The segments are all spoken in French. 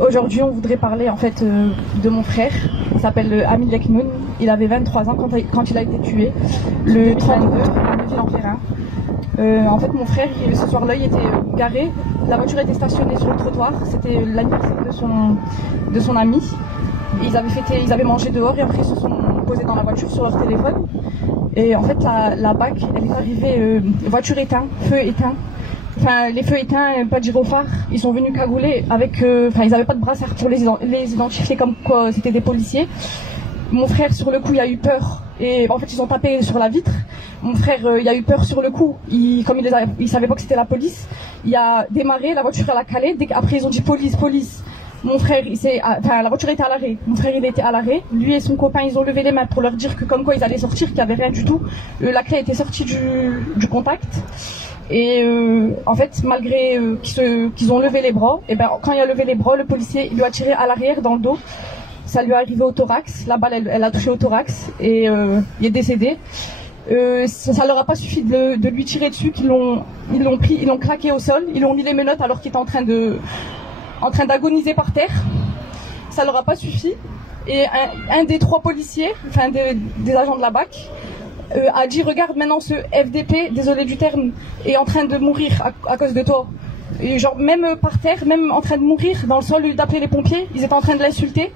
Aujourd'hui, on voudrait parler en fait de mon frère. Il s'appelle Amil Leknoun. Il avait 23 ans quand il a été tué le 30 août à Neuville-en-Périn. En fait, mon frère, ce soir-là, il était garé. La voiture était stationnée sur le trottoir. C'était l'anniversaire de son ami. Ils avaient mangé dehors et après ils se sont posés dans la voiture sur leur téléphone. Et en fait, la BAC, elle est arrivée, voiture éteinte, feu éteint. Enfin, les feux éteints, pas de gyrophare, ils sont venus cagouler avec, ils n'avaient pas de brassard pour les identifier comme quoi c'était des policiers. Mon frère, sur le coup, il a eu peur et en fait, ils ont tapé sur la vitre. Mon frère, il a eu peur sur le coup, comme il savait pas que c'était la police, il a démarré, la voiture elle a calé. Après, ils ont dit police, police. Mon frère, la voiture était à l'arrêt. Mon frère, il était à l'arrêt. Lui et son copain, ils ont levé les mains pour leur dire que comme quoi ils allaient sortir, qu'il n'y avait rien du tout. La clé était sortie du contact. Et en fait, malgré qu'ils ont levé les bras, et ben quand il a levé les bras, le policier il lui a tiré à l'arrière dans le dos. Ça lui est arrivé au thorax. La balle, elle a touché au thorax et il est décédé. Ça leur a pas suffi de lui tirer dessus, ils l'ont craqué au sol, ils l'ont mis les menottes alors qu'il était en train d'agoniser par terre. Ça leur a pas suffi. Et un des trois policiers, enfin des agents de la BAC, a dit regarde maintenant ce FDP, désolé du terme, est en train de mourir à cause de toi. Et genre même par terre, même en train de mourir dans le sol, au lieu d'appeler les pompiers, ils étaient en train de l'insulter.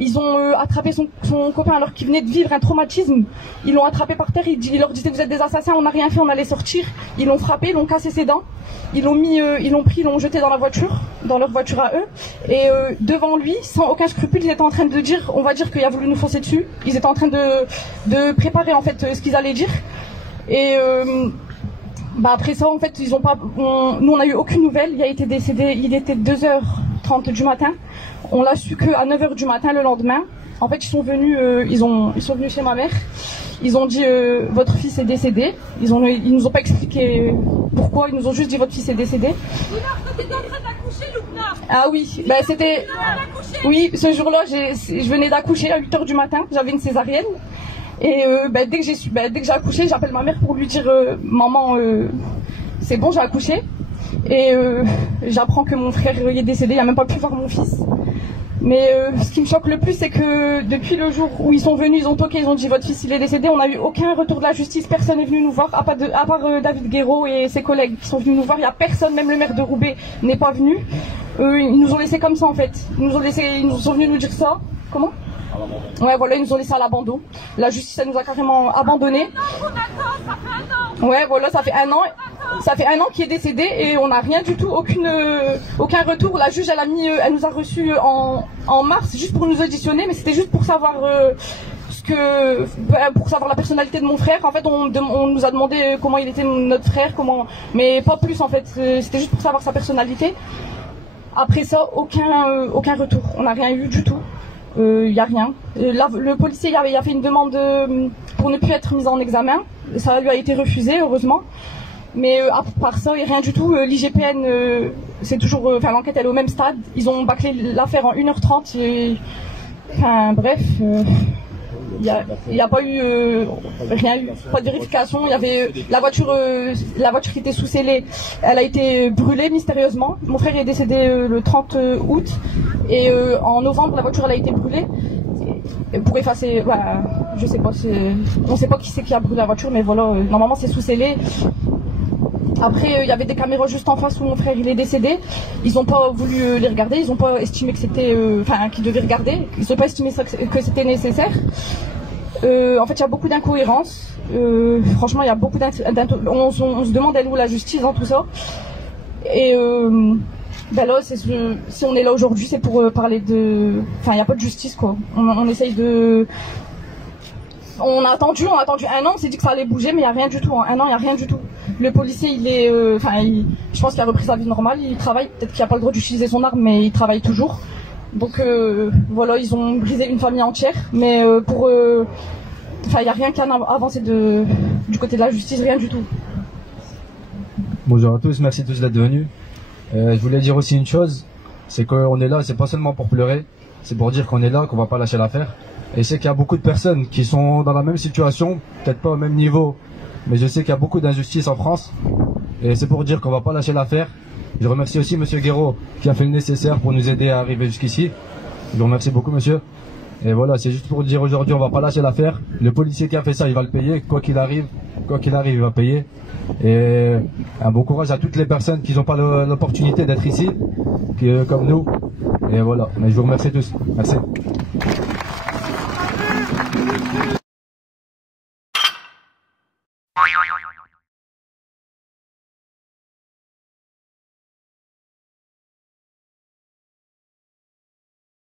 Ils ont attrapé son copain alors qu'il venait de vivre un traumatisme. Ils l'ont attrapé par terre, il leur disait vous êtes des assassins, on n'a rien fait, on allait sortir. Ils l'ont frappé, ils l'ont cassé ses dents. Ils l'ont jeté dans leur voiture à eux. Et devant lui, sans aucun scrupule, ils étaient en train de dire, on va dire qu'il a voulu nous foncer dessus. Ils étaient en train de préparer en fait ce qu'ils allaient dire. Et après ça, en fait, nous on a eu aucune nouvelle. Il a été décédé, il était 2h30 du matin. On l'a su qu'à 9h du matin le lendemain. En fait, ils sont venus chez ma mère. Ils ont dit votre fils est décédé. Ils nous ont pas expliqué pourquoi. Ils nous ont juste dit votre fils est décédé. T'étais en train d'accoucher, Loubna? Ah oui, c'était. Oui, ce jour-là, je venais d'accoucher à 8h du matin. J'avais une césarienne. Et dès que j'ai accouché, j'appelle ma mère pour lui dire maman, c'est bon, j'ai accouché. Et j'apprends que mon frère est décédé. Il n'a même pas pu voir mon fils. Mais ce qui me choque le plus, c'est que depuis le jour où ils sont venus, ils ont toqué, ils ont dit votre fils il est décédé, on n'a eu aucun retour de la justice, personne n'est venu nous voir, à part David Guéraud et ses collègues qui sont venus nous voir, il n'y a personne, même le maire de Roubaix n'est pas venu. Ils nous ont laissé comme ça en fait, ils sont venus nous dire ça. Comment? Ouais, voilà, ils nous ont laissé à l'abandon. La justice, elle nous a carrément abandonnés. Ouais, voilà, ça fait un an. Ça fait un an qu'il est décédé et on n'a rien du tout, aucun retour. La juge, elle nous a reçus en mars juste pour nous auditionner, mais c'était juste pour savoir pour savoir la personnalité de mon frère. En fait, on nous a demandé comment il était notre frère, mais pas plus en fait. C'était juste pour savoir sa personnalité. Après ça, aucun retour. On n'a rien eu du tout. Il n'y a rien. Le policier il a fait une demande pour ne plus être mis en examen. Ça lui a été refusé, heureusement. Mais à part ça, il n'y a rien du tout. L'IGPN, c'est toujours. L'enquête, elle est au même stade. Ils ont bâclé l'affaire en 1h30. Bref. Il n'y a pas eu rien eu, pas de vérification. Il y avait la voiture qui était sous scellée, elle a été brûlée mystérieusement. Mon frère est décédé le 30 août et en novembre la voiture elle a été brûlée pour effacer. Je sais pas, on sait pas qui c'est qui a brûlé la voiture, mais voilà, normalement c'est sous scellé. Après, il y avait des caméras juste en face où mon frère il est décédé. Ils n'ont pas voulu les regarder, ils n'ont pas estimé que c'était, qu'ils devaient regarder. Ils n'ont pas estimé que c'était nécessaire. En fait, il y a beaucoup d'incohérences. Franchement, il y a beaucoup on se demande elle où la justice dans tout ça. Et là, si on est là aujourd'hui, c'est pour parler de. Il n'y a pas de justice quoi. On essaye de. On a attendu un an, on s'est dit que ça allait bouger, mais il n'y a rien du tout. En un an, il n'y a rien du tout. Le policier, je pense qu'il a repris sa vie normale, il travaille, peut-être qu'il n'a pas le droit d'utiliser son arme, mais il travaille toujours. Donc voilà, ils ont brisé une famille entière, mais il n'y a rien qui a avancé du côté de la justice, rien du tout. Bonjour à tous, merci tous d'être venus. Je voulais dire aussi une chose, c'est qu'on est là, c'est pas seulement pour pleurer, c'est pour dire qu'on est là, qu'on va pas lâcher l'affaire. Et je sais qu'il y a beaucoup de personnes qui sont dans la même situation, peut-être pas au même niveau, mais je sais qu'il y a beaucoup d'injustices en France. Et c'est pour dire qu'on va pas lâcher l'affaire. Je remercie aussi Monsieur Guéraud qui a fait le nécessaire pour nous aider à arriver jusqu'ici. Je vous remercie beaucoup, monsieur. Et voilà, c'est juste pour dire aujourd'hui, on va pas lâcher l'affaire. Le policier qui a fait ça, il va le payer. Quoi qu'il arrive, il va payer. Et un bon courage à toutes les personnes qui n'ont pas l'opportunité d'être ici, comme nous. Et voilà, mais je vous remercie tous. Merci.